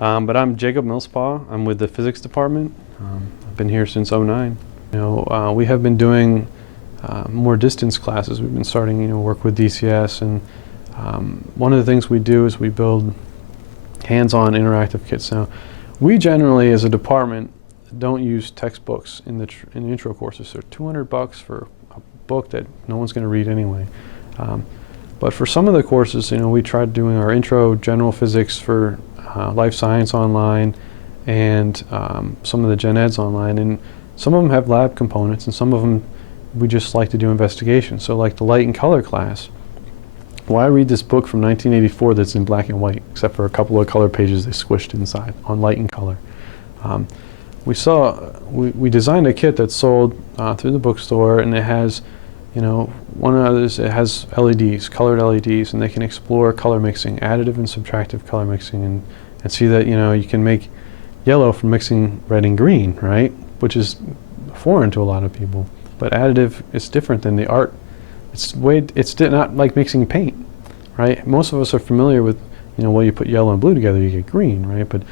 But I'm Jacob Millspaw. I'm with the physics department. I've been here since '09. We have been doing more distance classes. We've been starting, work with DCS, and one of the things we do is we build hands-on interactive kits. Now, we generally, as a department, don't use textbooks in the intro courses. They're $200 for a book that no one's going to read anyway. But for some of the courses, we tried doing our intro general physics for life science online, and some of the gen eds online, and some of them have lab components, and some of them we just like to do investigation. So like the light and color class, why read this book from 1984 that's in black and white, except for a couple of color pages they squished inside on light and color? We designed a kit that's sold through the bookstore, and it has, one of others, it has LEDs, colored LEDs, and they can explore color mixing, additive and subtractive color mixing, and see that, you can make yellow from mixing red and green, right? Which is foreign to a lot of people. But additive is different than the art. It's not like mixing paint, right? Most of us are familiar with, well, you put yellow and blue together, you get green, right? But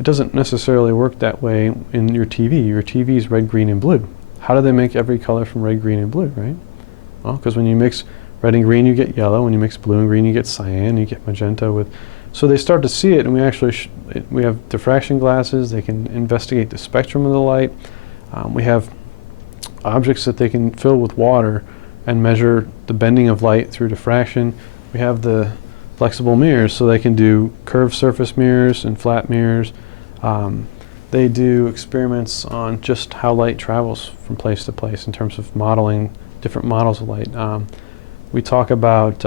it doesn't necessarily work that way in your TV. Your TV is red, green, and blue. How do they make every color from red, green, and blue, right? Well, because when you mix red and green, you get yellow. When you mix blue and green, you get cyan. You get magenta with. So they start to see it, and we have diffraction glasses. They can investigate the spectrum of the light. We have objects that they can fill with water and measure the bending of light through diffraction. We have the flexible mirrors, so they can do curved surface mirrors and flat mirrors. They do experiments on just how light travels from place to place in terms of modeling different models of light. We talk about,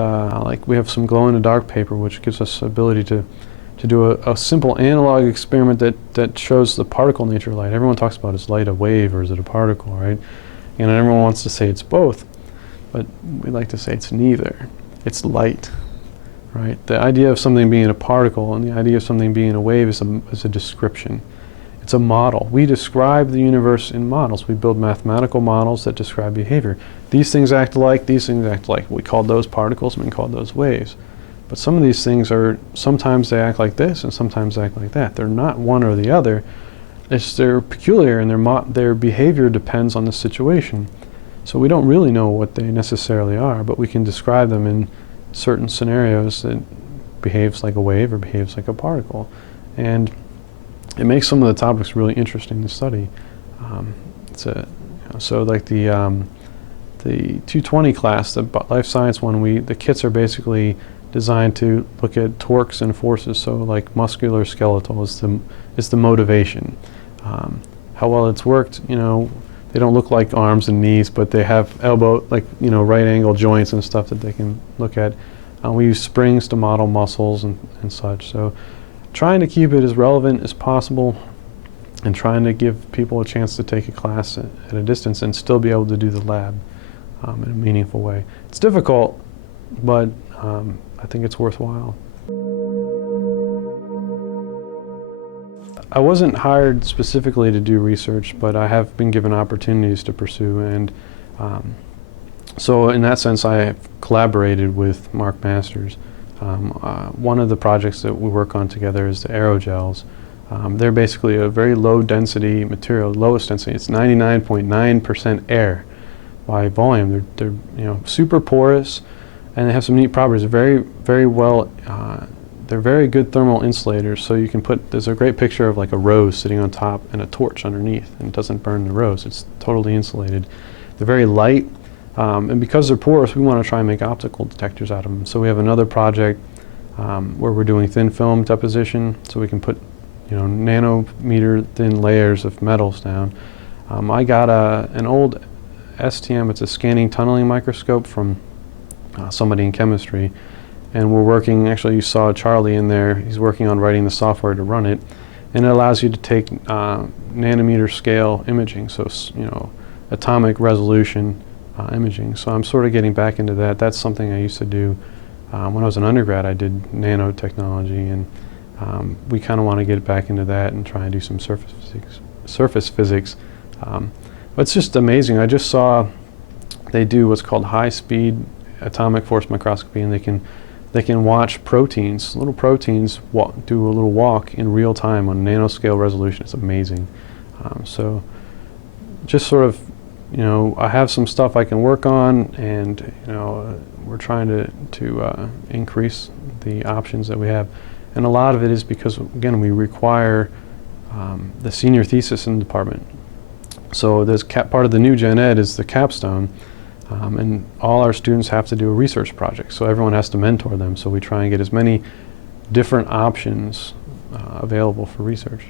we have some glow-in-the-dark paper, which gives us the ability to do a simple analog experiment that shows the particle nature of light. Everyone talks about, is light a wave or is it a particle, right? And everyone wants to say it's both, but we like to say it's neither. It's light, right? The idea of something being a particle and the idea of something being a wave is a description. It's a model. We describe the universe in models. We build mathematical models that describe behavior. These things act alike, these things act alike. We call those particles and we call those waves. But some of these things sometimes they act like this and sometimes they act like that. They're not one or the other. They're peculiar, and their behavior depends on the situation. So we don't really know what they necessarily are, but we can describe them in certain scenarios that behaves like a wave or behaves like a particle. And it makes some of the topics really interesting to study. So like the 220 class, the life science one, the kits are basically designed to look at torques and forces. So like muscular skeletal is the motivation. How well it's worked, they don't look like arms and knees, but they have right angle joints and stuff that they can look at. We use springs to model muscles and such. So trying to keep it as relevant as possible and trying to give people a chance to take a class at a distance and still be able to do the lab in a meaningful way. It's difficult, but I think it's worthwhile. I wasn't hired specifically to do research, but I have been given opportunities to pursue, and so in that sense I have collaborated with Mark Masters. One of the projects that we work on together is the aerogels. They're basically a very low density material, lowest density. It's 99.9% air by volume. They're super porous, and they have some neat properties. They're very well. They're very good thermal insulators. So you can there's a great picture of like a rose sitting on top and a torch underneath, and it doesn't burn the rose. It's totally insulated. They're very light, and because they're porous, we want to try and make optical detectors out of them. So we have another project where we're doing thin film deposition, so we can put nanometer thin layers of metals down. I got an old STM. It's a scanning tunneling microscope from somebody in chemistry, and we're working, actually you saw Charlie in there, he's working on writing the software to run it, and it allows you to take nanometer scale imaging, so atomic resolution imaging. So I'm sort of getting back into that. That's something I used to do when I was an undergrad. I did nanotechnology, and we kind of want to get back into that and try and do some surface physics. But it's just amazing. I just saw they do what's called high-speed atomic force microscopy, and They can watch proteins, little proteins, do a little walk in real time on nanoscale resolution. It's amazing. So just sort of, I have some stuff I can work on, and we're trying to increase the options that we have. And a lot of it is because, again, we require the senior thesis in the department. So there's part of the new Gen Ed is the capstone, and all our students have to do a research project. So everyone has to mentor them. So we try and get as many different options available for research.